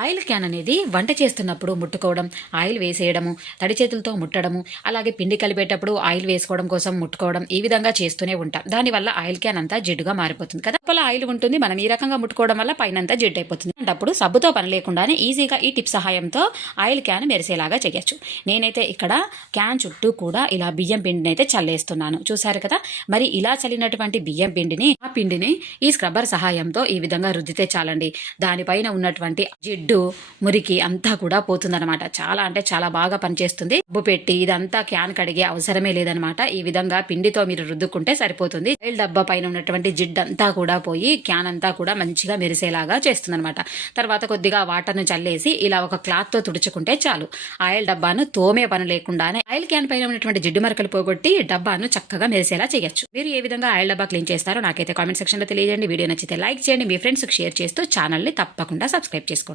Oil can అనేది వంట చేస్తున్నప్పుడు ముట్టుకోవడం, ఆయిల్ వేసేయడము, తడి చేతులతో ముట్టడము, అలాగే పిండి కలిపేటప్పుడు ఆయిల్ వేసుకోవడం కోసం ముట్టుకోవడం, ఈ విధంగా చేస్తూనే ఉంటాం. దానివల్ల ఆయిల్ క్యాన్ అంతా జిడ్డుగా మారిపోతుంది కదా. లోపల ఆయిల్ ఉంటుంది, మనం ఈ రకంగా ముట్టుకోవడం వల్ల పైనంతా జిడ్డు అయిపోతుంది. అప్పుడు సబ్బుతో పని లేకుండానే ఈజీగా ఈ టిప్ సహాయంతో ఆయిల్ క్యాన్ మెరిసేలాగా చేయొచ్చు. నేనైతే ఇక్కడ క్యాన్ చుట్టూ కూడా ఇలా బియ్యం పిండిని అయితే చల్లేస్తున్నాను, చూసారు కదా. మరి ఇలా చల్లినటువంటి బియ్యం పిండిని ఈ స్క్రబ్బర్ సహాయంతో ఈ విధంగా రుద్దితే చాలండి. దానిపైన ఉన్నటువంటి జిడ్డు, మురికి అంతా కూడా పోతుందన్నమాట. చాలా అంటే చాలా బాగా పనిచేస్తుంది. ఉప్పు పెట్టి ఇదంతా క్యాన్ కడిగే అవసరమే లేదనమాట. ఈ విధంగా పిండితో మీరు రుద్దుకుంటే సరిపోతుంది. ఆయిల్ డబ్బా పైన ఉన్నటువంటి జిడ్డు అంతా కూడా పోయి క్యాన్ అంతా కూడా మంచిగా మెరిసేలాగా చేస్తుందన్నమాట. తర్వాత కొద్దిగా వాటర్ను చల్లేసి ఇలా ఒక క్లాత్ తో తుడుచుకుంటే చాలు. ఆయిల్ డబ్బాను తోమే పని లేకుండానే ఆయిల్ క్యాన్ పైన ఉన్నటువంటి జిడ్డు మరకలు పోగొట్టి డబ్బాను చక్కగా మెరిసేలా చేయొచ్చు. మీరు ఏ విధంగా ఆయిల్ డబ్బా క్లీన్ చేస్తారో నాకైతే కామెంట్ సెక్షన్ లో తెలియజేయండి. వీడియో నచ్చితే లైక్ చేయండి, మీ ఫ్రెండ్స్ కి షేర్ చేస్తూ ఛానల్ ని తప్పకుండా సబ్స్క్రైబ్ చేసుకోండి.